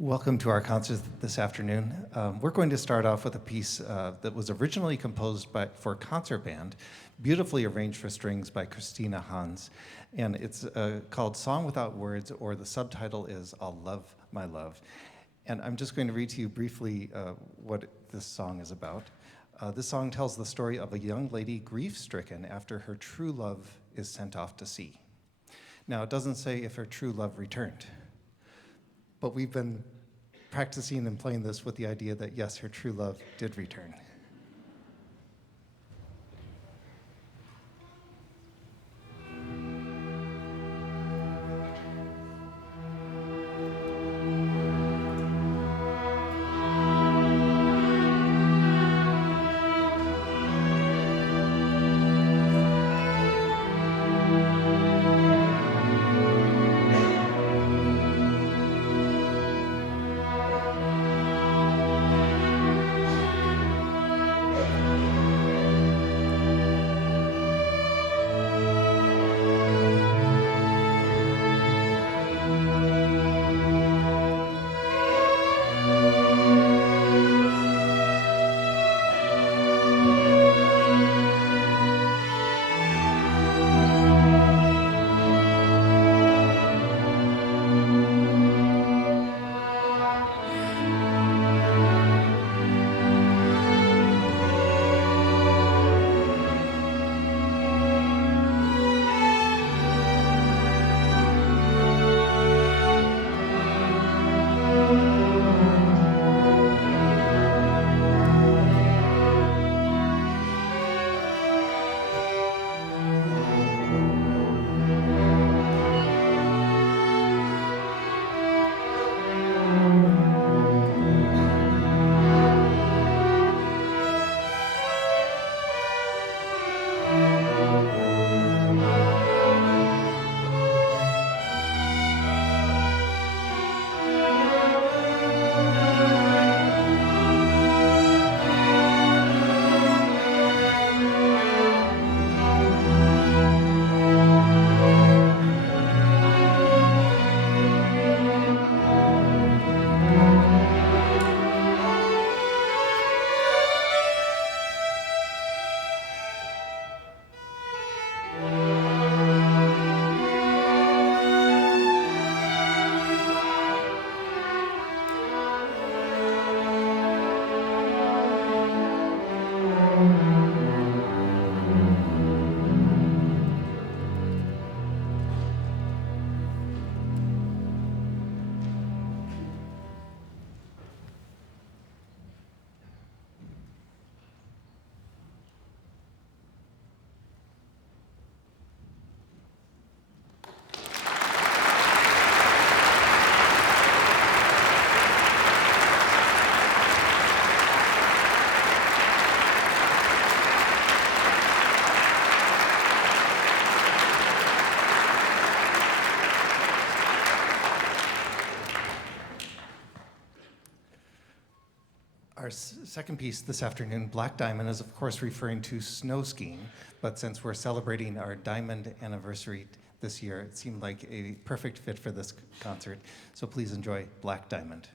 Welcome to our concert this afternoon. We're going to start off with a piece that was originally composed for concert band, beautifully arranged for strings by Christina Hans. And it's called Song Without Words, or the subtitle is I'll Love My Love. And I'm just going to read to you briefly what this song is about. This song tells the story of a young lady grief-stricken after her true love is sent off to sea. Now, it doesn't say if her true love returned. But we've been practicing and playing this with the idea that, yes, her true love did return. Our second piece this afternoon, Black Diamond, is of course referring to snow skiing, but since we're celebrating our diamond anniversary this year, it seemed like a perfect fit for this concert. So please enjoy Black Diamond.